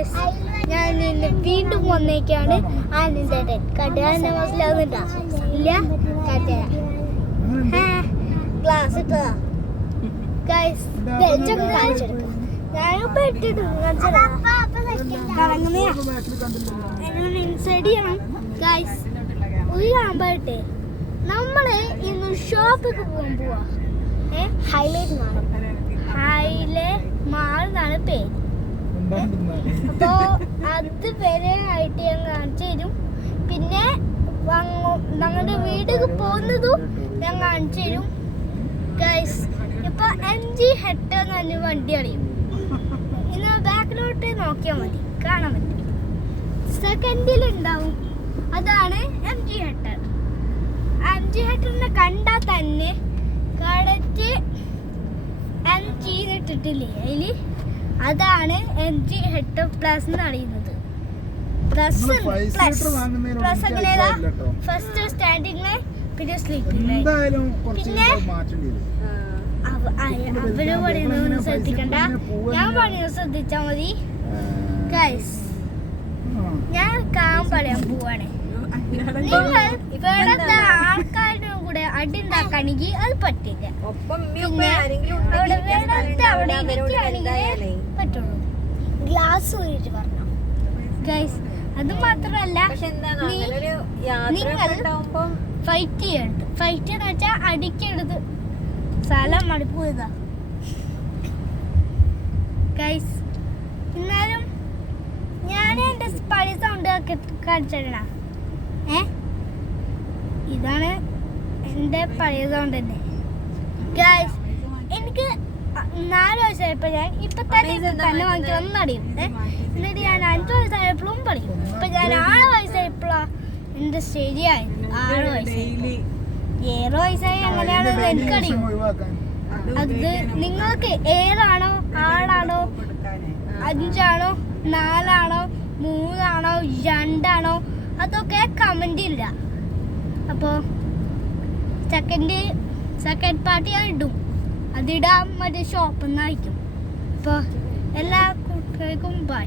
Guys ഞാൻ ഇന്ന് വീണ്ടും വന്നേക്കാണ് ആനന്ദൻ കണ്ടുകാരൻ്റെ മനസ്സിലാവുന്നുണ്ടോ ഇല്ല ക്ലാസ് ഇട്ടതാ ഗൈസ് വെളിച്ചൊക്കെ കാണിച്ചെടുക്കും ഞാനിപ്പോ ഇട്ടിട്ട് ഇൻസൈഡ് ചെയ്യണം ഗൈസ് ഒരു ആകുമ്പോട്ടെ നമ്മള് ഇന്ന് ഷോപ്പിക്ക് പോകാൻ പോവാ ഹൈലൈറ്റ് മാൾ എന്നാണ് പേര്. അപ്പോ അത് വരെ ആയിട്ട് ഞാൻ കാണിച്ചു തരും. പിന്നെ ഞങ്ങളുടെ വീട്ടിൽ പോകുന്നതും ഞാൻ കാണിച്ചു തരും ഗൈസ്. ഇപ്പൊ MG ഹെക്ടർ എന്ന് പറഞ്ഞ വണ്ടി അറിയും. ഇന്ന് ബാക്കിലോട്ട് നോക്കിയാൽ മതി, കാണാൻ പറ്റും. സെക്കൻഡിൽ ഉണ്ടാവും, അതാണ് MG ഹെക്ടർ. MG ഹെക്ടറിനെ കണ്ടാൽ തന്നെ കടച്ച് MG ഇട്ടിട്ടില്ലേ അതില്, അതാണ് MG ഹെക്ടർ പ്ലസ് എന്ന് അറിയുന്നത്. പ്ലസ് എങ്ങനെയാ ഫസ്റ്റ് സ്റ്റാൻഡിങ്, പിന്നെ സ്ലീപ്പിംഗ്, പിന്നെ അവര് പറയുന്നത് ശ്രദ്ധിക്കണ്ട, ഞാൻ പറയുന്നത് ശ്രദ്ധിച്ചാ മതി ഗൈസ്. ഞാൻ പറയാൻ പോവാണ്. നിങ്ങൾ ഇവിടത്തെ ആൾക്കാരുടെ കൂടെ അടി ഉണ്ടാക്കുകയാണെങ്കിൽ അത് പറ്റില്ല. പിന്നെ അവിടെ വേടത്തെ അവിടെ ഇരിക്കുകയാണെങ്കിലേ പറ്റുള്ളൂ. ഗ്ലാസ് ഊരിട്ട് പറഞ്ഞു ഗൈസ്. അത് മാത്രമല്ല നിങ്ങൾ ഫൈറ്റ് ചെയ്യരുത്. ഫൈറ്റ് എന്ന് വെച്ചാൽ അടിക്കരുത്, സ്ഥലം മടുപ്പ് പോയതാ ഗൈസ്. എന്നാലും ഞാൻ എൻ്റെ പഴയ സൗണ്ട് കാണിച്ചിടണ. ഇതാണ് എൻ്റെ പഴയ സൗണ്ട് തന്നെ ഗൈസ്. എനിക്ക് 4 വയസ്സായപ്പോ ഞാൻ ഇപ്പൊ തന്നെ വാങ്ങിക്കണം അറിയും. എന്നിട്ട് ഞാൻ 5 വയസ്സായപ്പോഴും പഠിക്കും. ഇപ്പൊ ഞാൻ 6 വയസ്സായപ്പോഴാ എന്റെ ശരിയായത്. 6 വയസ്സായി 7 വയസ്സായി അങ്ങനെയാണെന്ന് എനിക്കറിയും. അത് നിങ്ങൾക്ക് 7 ആണോ 6 ആണോ 5 ആണോ 4 ആണോ 3 ആണോ 2 ആണോ അതൊക്കെ കമന്റ് ഇല്ല. അപ്പോ സെക്കൻഡ് പാർട്ടി ഞാൻ ഇടും. അതിടാൻ മറ്റേ ഷോപ്പിൽ നിന്ന് അയക്കും. അപ്പോൾ എല്ലാ കൂട്ടുകാർക്കും ബൈ.